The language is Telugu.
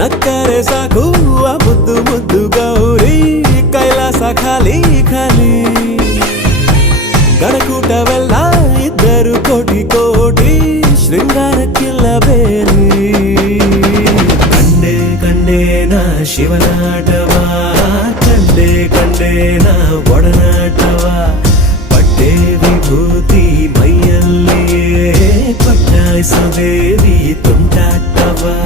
నక్కరే సాకు ఆ ముద్దు ముద్దు గౌరీ కైలాస ఖాళీ ఖాళీ. గడకూట వెళ్ళ ఇద్దరు కోటి కోటి శృంగార కిల్లబేరి కండే కండే నా శివనాటవా కండే కండే నా ಒಡನಾಟವಾ ಪಟ್ಟೆ ವಿಭೂತಿ ಮೈಯಲ್ಲಿಯೇ ಪಟ್ಟಾಯಿಸದೇವಿ ತುಂಟಾಟವಾ